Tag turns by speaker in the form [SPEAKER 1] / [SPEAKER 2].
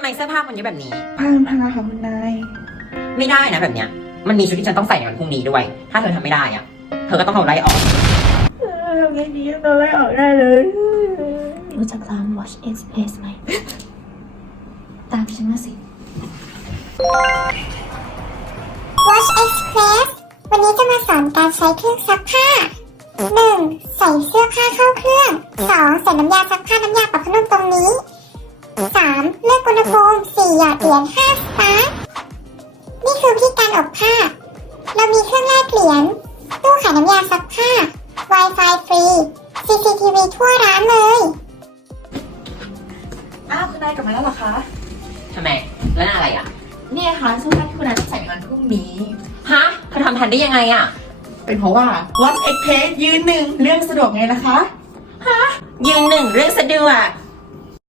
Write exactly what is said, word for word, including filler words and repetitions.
[SPEAKER 1] เสื้อผ้ามันเยอะแบบนี้
[SPEAKER 2] ผ้ามันพังอะค่ะคุณนาย
[SPEAKER 1] ไม่ได้นะแบบเนี้ยมันมีชุดที่ฉันต้องใส่ในวันพรุ่งนี้ด้วย ถ้าเธอทำไม่ได้อะเธอก็ต้องโดนไล่ออก
[SPEAKER 2] ทำไงดีโดนไล่ออกได้เลย
[SPEAKER 3] รู้จักร้าน Watch Express ไหม ตามฉันมาสิ
[SPEAKER 4] Watch Express วันนี้จะมาสอนการใช้เครื่องซักผ้า หนึ่ง ใส่เสื้อผ้าเข้าเครื่อง สอง ใส่น้ำยาซักผ้าน้ำยาปรับผ้านุ่มตรงนี้ สาม เลือกอุณหภูมิ สี่ หยอดเหรียญ ห้า สตาร์ท นี่คือวิธีการอบผ้า เรามีเครื่องแลกเหรียญ ตู้ขายน้ำยาซักผ้า Wi-Fi ฟรี ซี ซี ที วี ทั่วร้านเลย
[SPEAKER 2] อ้าวคุณนายกลับมาแล้วเหรอคะ
[SPEAKER 1] ทำไม แล้วนั่นอะไรอ่ะ
[SPEAKER 2] เนี่ยค่ะเสื้อผ้าที่คุณนายต้องใส่ในวันพรุ่งนี้
[SPEAKER 1] ฮะเธอทำทันได้ยังไงอ่ะ
[SPEAKER 2] เป็นเพราะว่า Watch Express ยืนหนึ่งเรื่องสะดวกไงล่ะคะ
[SPEAKER 1] ยืนหนึ่งเรื่องสะดวก